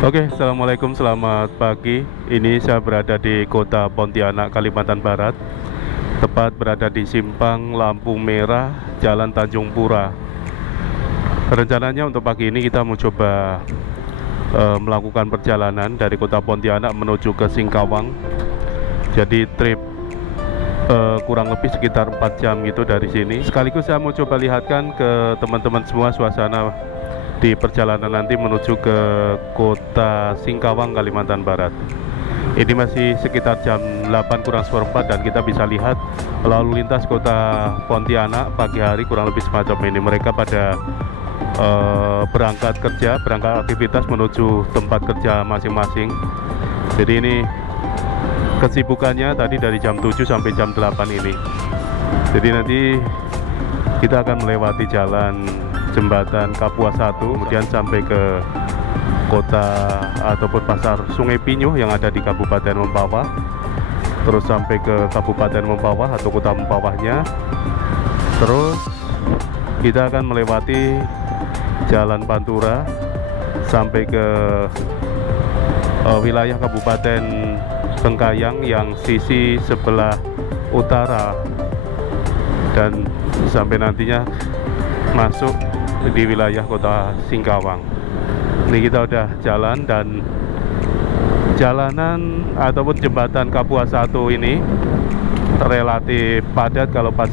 Oke, Assalamualaikum, selamat pagi. Ini saya berada di kota Pontianak, Kalimantan Barat. Tepat berada di simpang lampu merah Jalan Tanjung Pura. Rencananya untuk pagi ini kita mau coba melakukan perjalanan dari kota Pontianak menuju ke Singkawang. Jadi trip kurang lebih sekitar 4 jam gitu dari sini. Sekaligus saya mau coba lihatkan ke teman-teman semua suasana di perjalanan nanti menuju ke kota Singkawang, Kalimantan Barat. Ini masih sekitar jam 8 kurang seperempat dan kita bisa lihat lalu lintas kota Pontianak pagi hari kurang lebih semacam ini. Mereka pada berangkat kerja, berangkat aktivitas menuju tempat kerja masing-masing. Jadi ini kesibukannya tadi dari jam 7 sampai jam 8 ini. Jadi nanti kita akan melewati jalan jembatan Kapuas 1, kemudian sampai ke kota ataupun pasar Sungai Pinyuh yang ada di Kabupaten Mempawah, terus sampai ke Kabupaten Mempawah atau kota Mempawahnya. Terus kita akan melewati Jalan Pantura sampai ke wilayah Kabupaten Bengkayang yang sisi sebelah utara, dan sampai nantinya masuk di wilayah kota Singkawang. Ini kita udah jalan, dan jalanan ataupun jembatan Kapuas 1 ini relatif padat kalau pas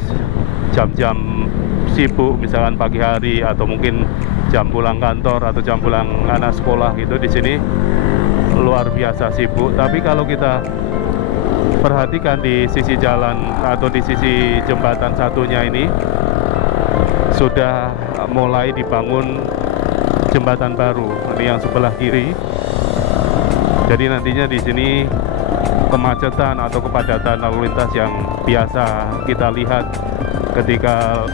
jam-jam sibuk, misalkan pagi hari atau mungkin jam pulang kantor atau jam pulang anak sekolah gitu. Di sini luar biasa sibuk. Tapi kalau kita perhatikan di sisi jalan atau di sisi jembatan satunya ini sudah mulai dibangun jembatan baru. Ini yang sebelah kiri. Jadi nantinya di sini kemacetan atau kepadatan lalu lintas yang biasa kita lihat ketika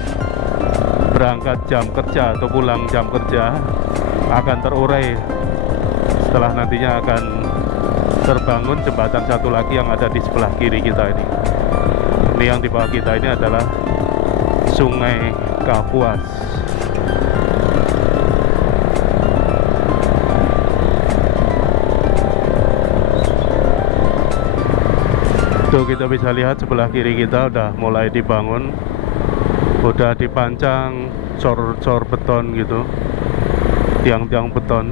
berangkat jam kerja atau pulang jam kerja akan terurai setelah nantinya akan terbangun jembatan satu lagi yang ada di sebelah kiri kita ini. Ini yang di bawah kita ini adalah Sungai Kapuas. Tuh kita bisa lihat sebelah kiri kita udah mulai dibangun, udah dipancang cor-cor beton gitu, tiang-tiang beton.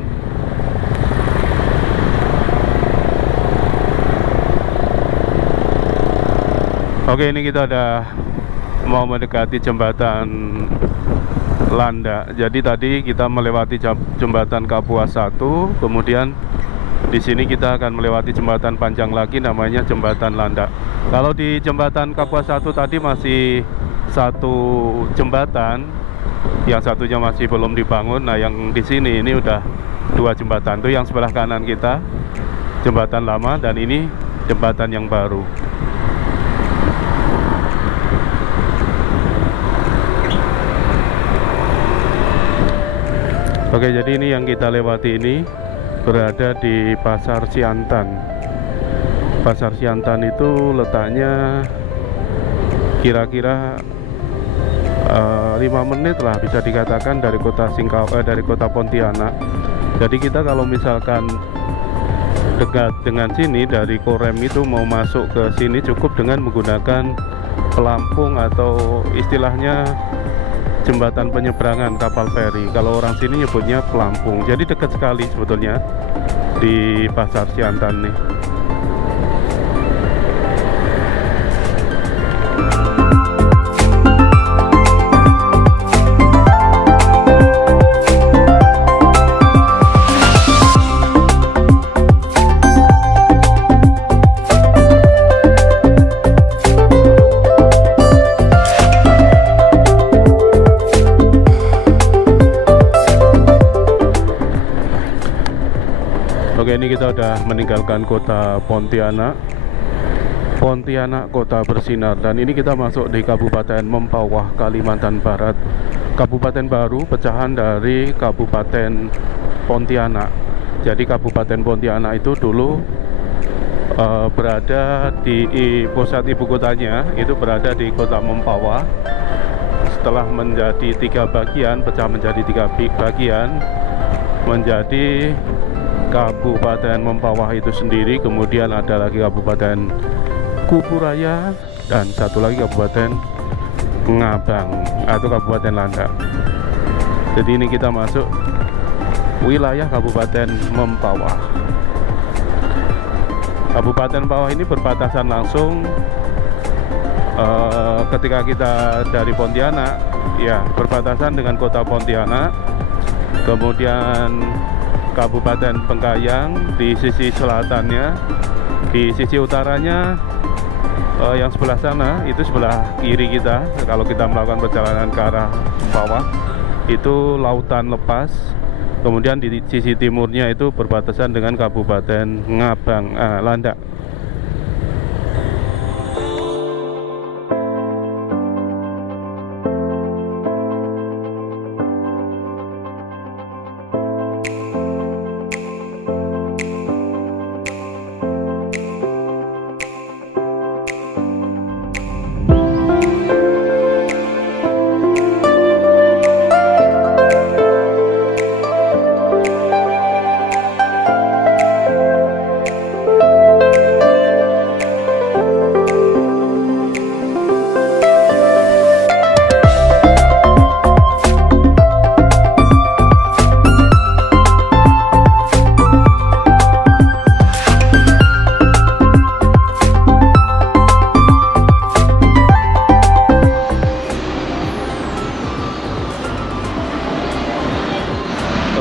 Oke, ini kita udah mau mendekati jembatan Landak. Jadi tadi kita melewati jembatan Kapuas 1, kemudian di sini kita akan melewati jembatan panjang lagi namanya jembatan Landak. Kalau di jembatan Kapuas 1 tadi masih satu jembatan, yang satunya masih belum dibangun. Nah, yang di sini ini udah dua jembatan. Itu yang sebelah kanan kita jembatan lama, dan ini jembatan yang baru. Oke, jadi ini yang kita lewati ini berada di Pasar Siantan. Pasar Siantan itu letaknya kira-kira 5 menit lah bisa dikatakan dari kota dari kota Pontianak. Jadi kita kalau misalkan dekat dengan sini dari Korem itu mau masuk ke sini cukup dengan menggunakan pelampung atau istilahnya jembatan penyeberangan kapal feri. Kalau orang sini nyebutnya pelampung. Jadi dekat sekali sebetulnya di Pasar Siantan nih. Oke, ini kita udah meninggalkan kota Pontianak. Pontianak kota bersinar, dan ini kita masuk di Kabupaten Mempawah, Kalimantan Barat. Kabupaten baru pecahan dari Kabupaten Pontianak. Jadi Kabupaten Pontianak itu dulu berada di pusat ibu kotanya itu berada di kota Mempawah. Setelah menjadi 3 bagian, pecah menjadi 3 bagian, menjadi Kabupaten Mempawah itu sendiri, kemudian ada lagi Kabupaten Kuburaya, dan satu lagi Kabupaten Ngabang atau Kabupaten Landak. Jadi ini kita masuk wilayah Kabupaten Mempawah. Kabupaten Mempawah ini berbatasan langsung ketika kita dari Pontianak, ya berbatasan dengan kota Pontianak. Kemudian Kabupaten Bengkayang di sisi selatannya, di sisi utaranya yang sebelah sana itu sebelah kiri kita. Kalau kita melakukan perjalanan ke arah bawah itu lautan lepas. Kemudian di sisi timurnya itu berbatasan dengan Kabupaten Ngabang, Landak.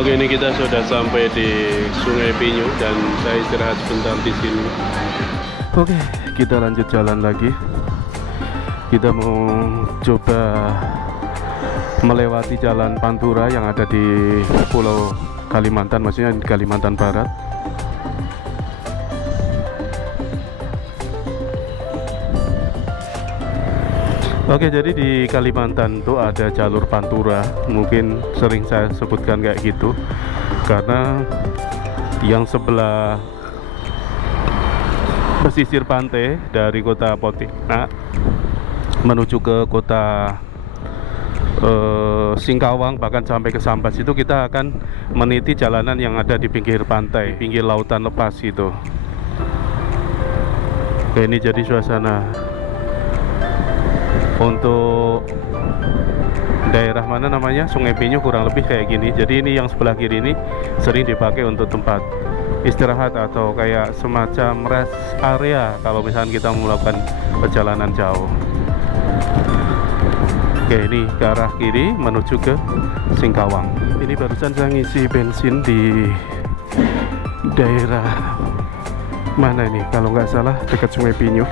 Oke, ini kita sudah sampai di Sungai Pinyu dan saya istirahat sebentar di sini. Oke, kita lanjut jalan lagi. Kita mau coba melewati jalan Pantura yang ada di Pulau Kalimantan, maksudnya di Kalimantan Barat. Oke, jadi di Kalimantan itu ada jalur Pantura. Mungkin sering saya sebutkan kayak gitu karena yang sebelah pesisir pantai dari kota Pontianak menuju ke kota Singkawang, bahkan sampai ke Sambas, itu kita akan meniti jalanan yang ada di pinggir pantai, pinggir lautan lepas gitu. Oke, ini jadi suasana untuk daerah mana namanya Sungai Pinyu, kurang lebih kayak gini. Jadi ini yang sebelah kiri ini sering dipakai untuk tempat istirahat atau kayak semacam rest area kalau misalnya kita melakukan perjalanan jauh. Oke, ini ke arah kiri menuju ke Singkawang. Ini barusan saya ngisi bensin di daerah mana ini, kalau nggak salah dekat Sungai Pinyu.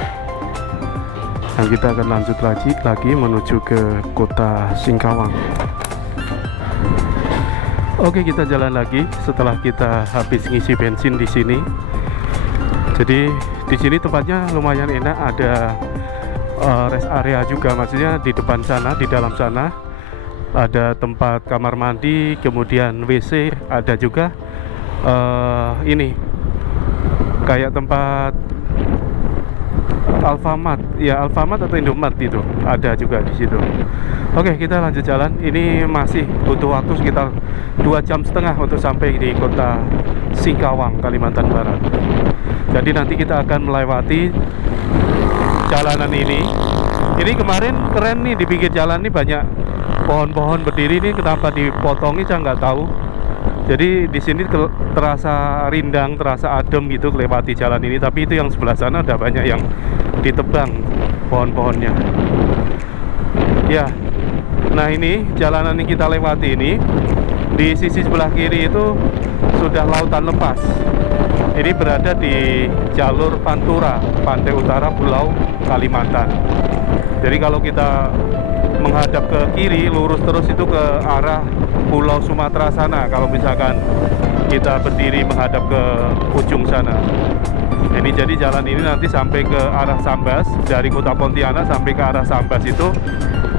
Dan kita akan lanjut lagi menuju ke kota Singkawang. Oke, kita jalan lagi setelah kita habis ngisi bensin di sini. Jadi di sini tempatnya lumayan enak, ada rest area juga, maksudnya di depan sana, di dalam sana ada tempat kamar mandi, kemudian WC, ada juga ini kayak tempat Alfamart, ya Alfamart atau Indomart itu ada juga di situ. Oke, kita lanjut jalan. Ini masih butuh waktu sekitar 2,5 jam untuk sampai di kota Singkawang, Kalimantan Barat. Jadi nanti kita akan melewati jalanan ini. Ini kemarin keren nih, di pinggir jalan ini banyak pohon-pohon berdiri nih. Kenapa dipotongi saya nggak tahu. Jadi di sini terasa rindang, terasa adem gitu melewati jalan ini. Tapi itu yang sebelah sana udah banyak yang ditebang pohon-pohonnya. Ya, nah ini jalanan yang kita lewati ini, di sisi sebelah kiri itu sudah lautan lepas. Ini berada di jalur Pantura, pantai utara Pulau Kalimantan. Jadi kalau kita menghadap ke kiri, lurus terus itu ke arah Pulau Sumatera sana. Kalau misalkan kita berdiri menghadap ke ujung sana. Ini jadi jalan ini nanti sampai ke arah Sambas, dari kota Pontianak sampai ke arah Sambas itu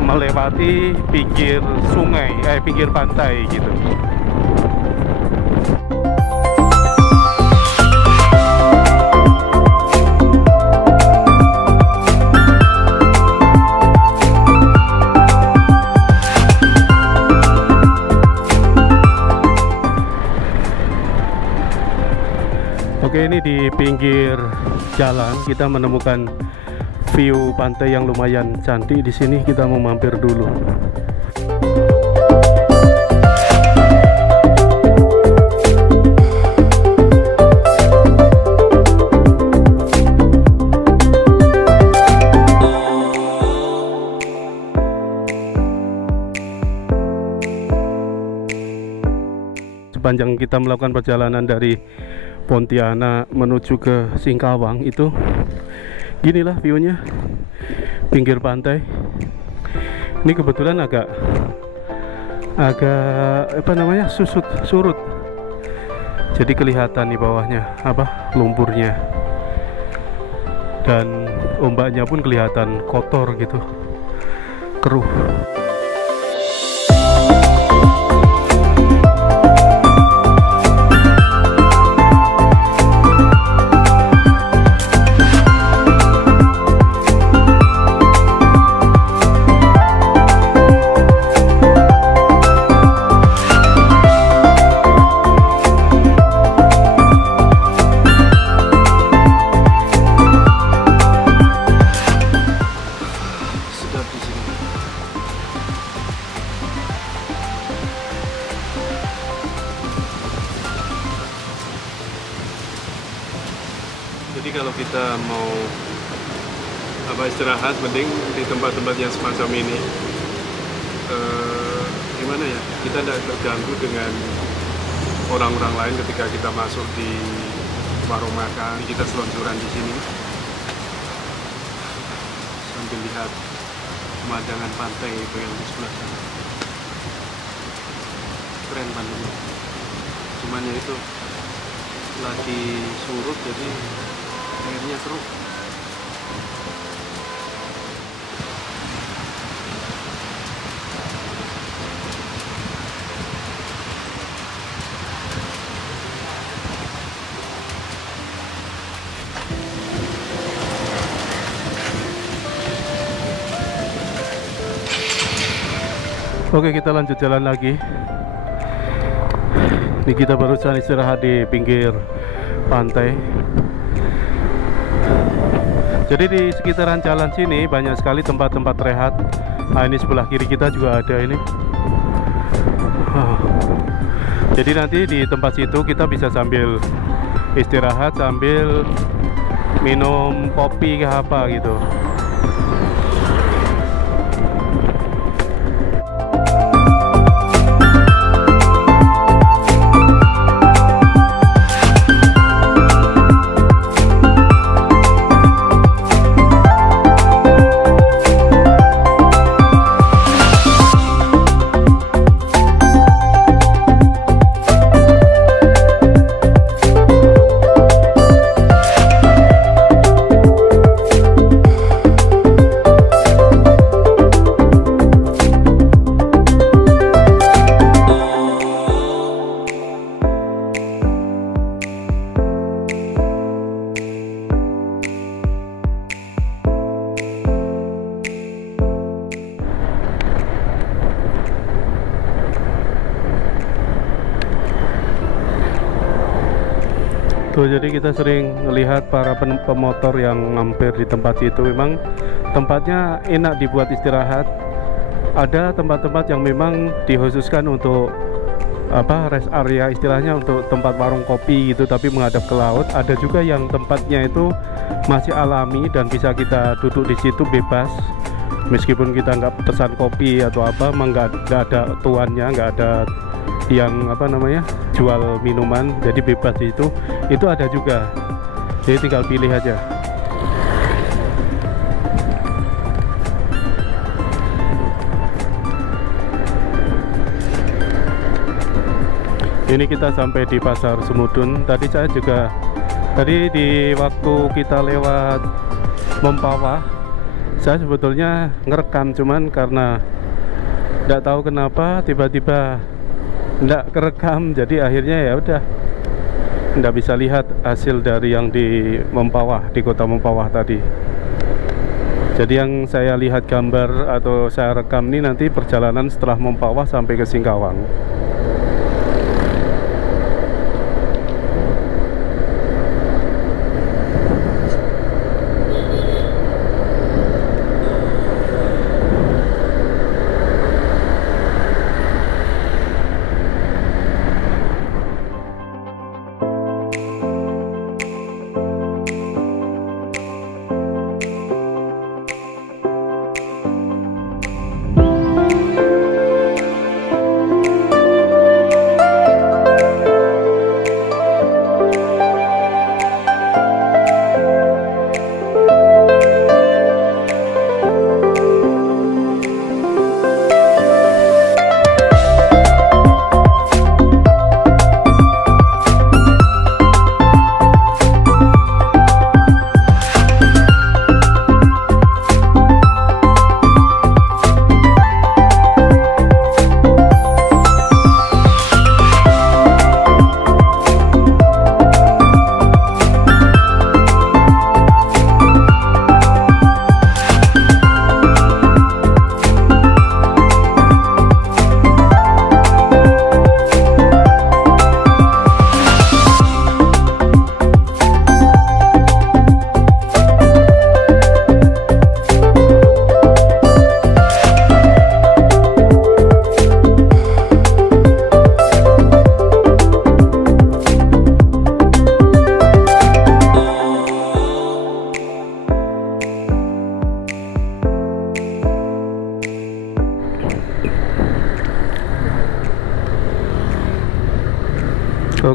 melewati pinggir sungai, pinggir pantai gitu. Oke, ini di pinggir jalan kita menemukan view pantai yang lumayan cantik. Di sini kita mau mampir dulu. Sepanjang kita melakukan perjalanan dari Pontianak menuju ke Singkawang itu ginilah view-nya, pinggir pantai. Ini kebetulan agak apa namanya, surut, jadi kelihatan di bawahnya lumpurnya, dan ombaknya pun kelihatan kotor gitu, keruh. Jadi kalau kita mau istirahat, mending di tempat-tempat yang semacam ini. Gimana ya? Kita tidak terganggu dengan orang-orang lain ketika kita masuk di warung makan. Kita selonjoran di sini sambil lihat pemandangan pantai itu yang di sebelah sana. Keren pantainya. Cuman ya itu lagi surut, jadi airnya keruh. Oke, kita lanjut jalan lagi. Ini kita barusan istirahat di pinggir pantai. Jadi di sekitaran jalan sini banyak sekali tempat-tempat rehat. Nah, ini sebelah kiri kita juga ada ini. Jadi nanti di tempat situ kita bisa sambil istirahat, sambil minum kopi ke apa gitu. Tuh, jadi kita sering melihat para pemotor yang mampir di tempat itu. Memang tempatnya enak dibuat istirahat. Ada tempat-tempat yang memang dikhususkan untuk rest area, istilahnya untuk tempat warung kopi gitu, tapi menghadap ke laut. Ada juga yang tempatnya itu masih alami dan bisa kita duduk di situ bebas, meskipun kita nggak pesan kopi atau apa, nggak ada tuannya, nggak ada yang jual minuman, jadi bebas di situ. Itu ada juga, jadi tinggal pilih aja. Ini kita sampai di Pasar Semudun. Tadi di waktu kita lewat Mempawah, saya sebetulnya ngerekam, cuman karena tidak tahu kenapa tiba-tiba tidak kerekam, jadi akhirnya ya udah tidak bisa lihat hasil dari yang di Mempawah, di kota Mempawah tadi. Jadi yang saya lihat gambar atau saya rekam ini nanti perjalanan setelah Mempawah sampai ke Singkawang.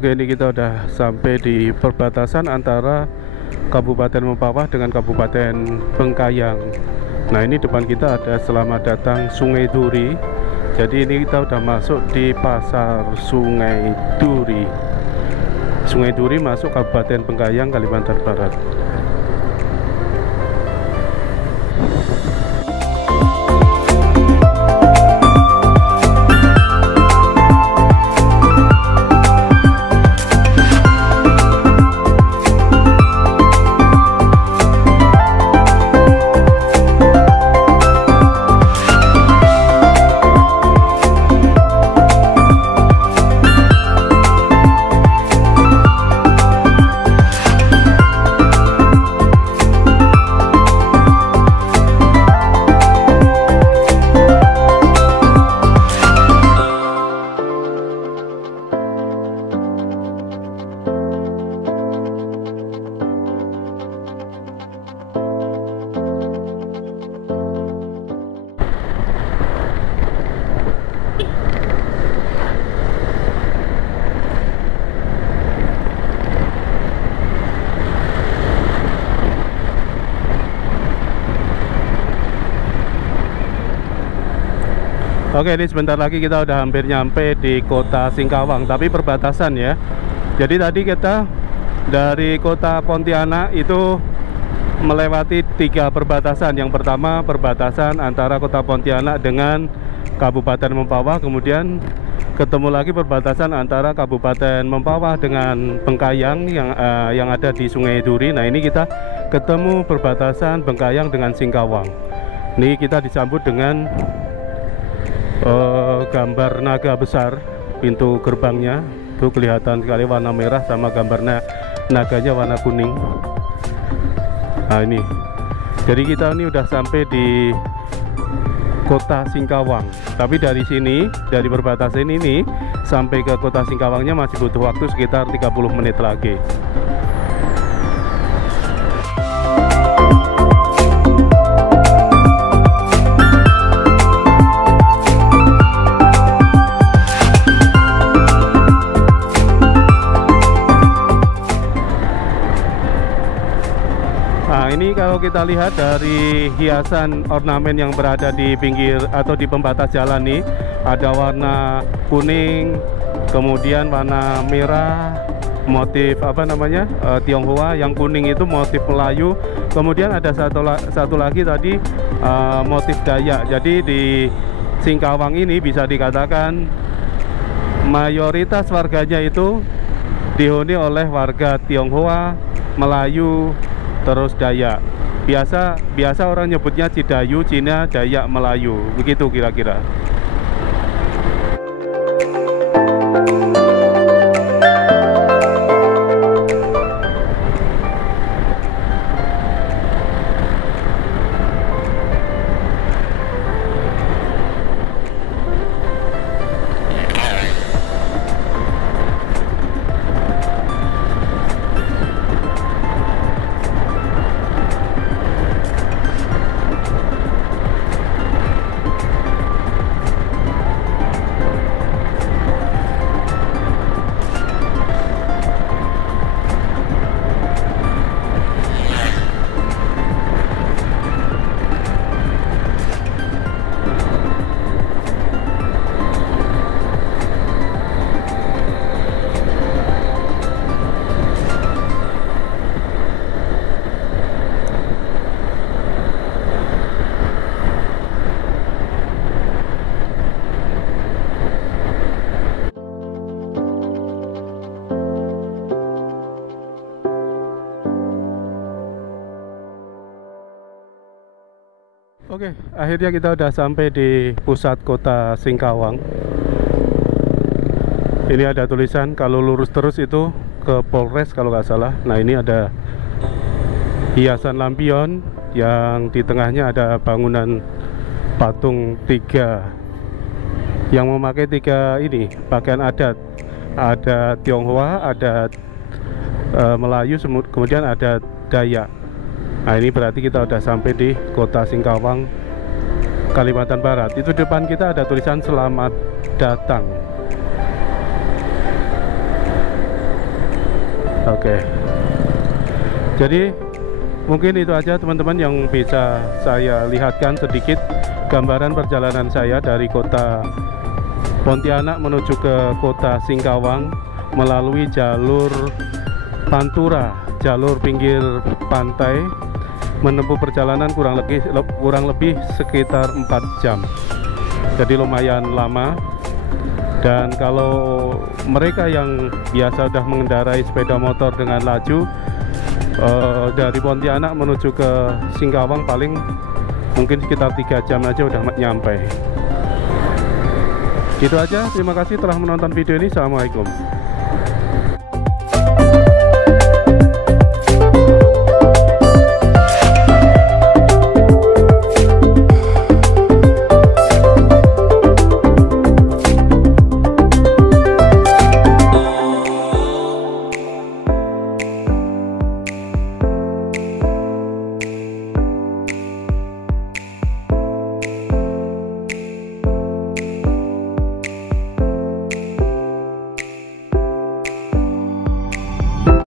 Oke, ini kita udah sampai di perbatasan antara Kabupaten Mempawah dengan Kabupaten Bengkayang. Nah, ini depan kita ada selamat datang Sungai Duri. Jadi ini kita udah masuk di pasar Sungai Duri. Sungai Duri masuk Kabupaten Bengkayang, Kalimantan Barat. Oke, ini sebentar lagi kita udah hampir nyampe di kota Singkawang, tapi perbatasan ya. Jadi tadi kita dari kota Pontianak itu melewati 3 perbatasan. Yang pertama perbatasan antara kota Pontianak dengan Kabupaten Mempawah, kemudian ketemu lagi perbatasan antara Kabupaten Mempawah dengan Bengkayang yang ada di Sungai Duri. Nah, ini kita ketemu perbatasan Bengkayang dengan Singkawang. Ini kita disambut dengan gambar naga besar pintu gerbangnya. Itu kelihatan sekali warna merah sama gambar naganya warna kuning. Nah, ini jadi kita ini udah sampai di kota Singkawang, tapi dari sini, dari perbatasan ini sampai ke kota Singkawangnya masih butuh waktu sekitar 30 menit lagi. Ini kalau kita lihat dari hiasan ornamen yang berada di pinggir atau di pembatas jalan nih, ada warna kuning, kemudian warna merah, motif apa namanya Tionghoa, yang kuning itu motif Melayu, kemudian ada satu lagi tadi motif Dayak. Jadi di Singkawang ini bisa dikatakan mayoritas warganya itu dihuni oleh warga Tionghoa, Melayu, terus Dayak. Biasa orang nyebutnya Cidayu, Cina, Dayak, Melayu, begitu kira-kira. Oke, akhirnya kita udah sampai di pusat kota Singkawang. Ini ada tulisan kalau lurus terus itu ke Polres kalau nggak salah. Nah, ini ada hiasan lampion yang di tengahnya ada bangunan patung 3 yang memakai 3 ini pakaian adat. Ada Tionghoa, ada Melayu, kemudian ada Dayak. Nah, ini berarti kita udah sampai di kota Singkawang, Kalimantan Barat. Itu depan kita ada tulisan selamat datang. Oke. Jadi mungkin itu aja teman-teman yang bisa saya lihatkan sedikit gambaran perjalanan saya dari kota Pontianak menuju ke kota Singkawang melalui jalur Pantura, jalur pinggir pantai, menempuh perjalanan kurang lebih sekitar 4 jam. Jadi lumayan lama. Dan kalau mereka yang biasa sudah mengendarai sepeda motor dengan laju dari Pontianak menuju ke Singkawang paling mungkin sekitar 3 jam aja udah nyampe. Gitu aja, terima kasih telah menonton video ini. Assalamualaikum.